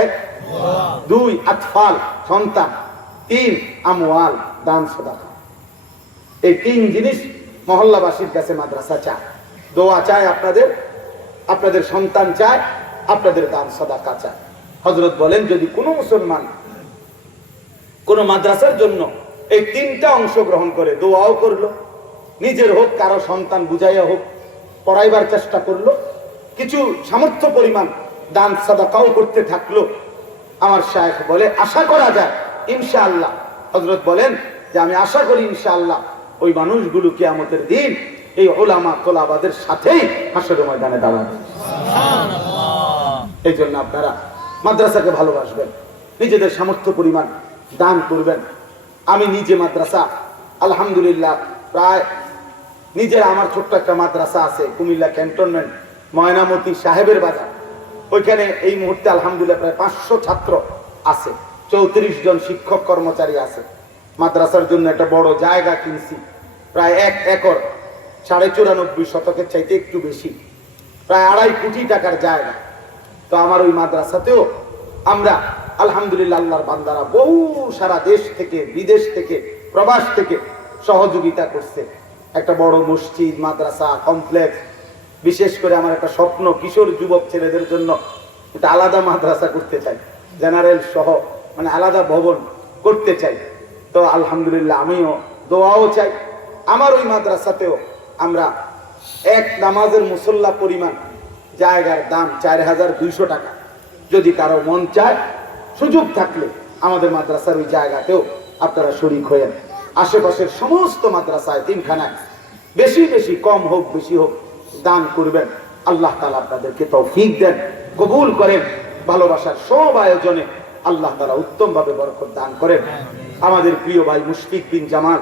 এক, দুই আতফাল সন্তান, তিন, আমওয়াল, দান, সদাকা। এই তিন জিনিস মহল্লাবাসীর কাছে মাদ্রাসা চায়। দোয়া চায় আপনাদের আপনাদের সন্তান চায়, আপনাদের দান, সদাকা চায়। হজরত বলেন, যদি কোনো মুসলমান কোন মাদ্রাসার জন্য এই তিনটা অংশ গ্রহণ করে, দোয়াও করল, নিজের হোক, কারও সন্তান বুঝাইয়া হোক, পড়াইবার চেষ্টা করল, কিছু সামর্থ্য পরিমাণ দান সাদাকাও করতে থাকল। আমার শায়েখ বলে আশা করা যায় ইনশাআল্লাহ। হজরত বলেন যে আমি আশা করি ইনশাআল্লাহ ওই মানুষগুলো কিয়ামতের দিন এই ওলামা তোলাবাদের সাথেই হাসর ময়দানে দাঁড়াবে। এই জন্য আপনারা মাদ্রাসাকে ভালোবাসবেন নিজেদের সামর্থ্য পরিমাণ দান করবেন। আমি নিজে মাদ্রাসা আলহামদুলিল্লাহ প্রায় নিজের আমার ছোট্ট একটা মাদ্রাসা আছে কুমিল্লা ক্যান্টনমেন্ট ময়নামতি সাহেবের বাজার। ওইখানে এই মুহূর্তে আলহামদুলিল্লাহ প্রায় পাঁচশো ছাত্র আছে, চৌত্রিশ জন শিক্ষক কর্মচারী আছে। মাদ্রাসার জন্য একটা বড় জায়গা কিনছি, প্রায় এক একর, সাড়ে চুরানব্বই শতকের চাইতে একটু বেশি, প্রায় আড়াই কোটি টাকার জায়গা। তো আমার ওই মাদ্রাসাতেও আমরা আলহামদুলিল্লাহ আল্লাহর বান্দারা বহু সারা দেশ থেকে, বিদেশ থেকে, প্রবাস থেকে সহযোগিতা করছে। একটা বড় মসজিদ, মাদ্রাসা, কমপ্লেক্স বিশেষ করে আমার একটা স্বপ্ন কিশোর যুবক ছেলেদের জন্য একটা আলাদা মাদ্রাসা করতে চাই, জেনারেল সহ মানে আলাদা ভবন করতে চাই। তো আলহামদুলিল্লাহ আমিও দোয়াও চাই। আমার ওই মাদ্রাসাতেও আমরা এক নামাজের মুসল্লা পরিমাণ জায়গার দাম চার হাজার দুইশো টাকা। যদি কারও মন চায়, সুযোগ থাকলে আমাদের মাদ্রাসার ওই জায়গাতেও আপনারা শরিক হয়েন আশেপাশের সমস্ত মাদ্রাসায় তিনখানায়, বেশি বেশি, কম হোক, বেশি হোক দান করবেন। আল্লাহ তালা আপনাদেরকে তৌফিক দেন কবুল করেন ভালোবাসার সব আয়োজনে আল্লাহ তালা উত্তম ভাবে বরকত দান করেন। আমাদের প্রিয় ভাই মুশফিক বিন জামাল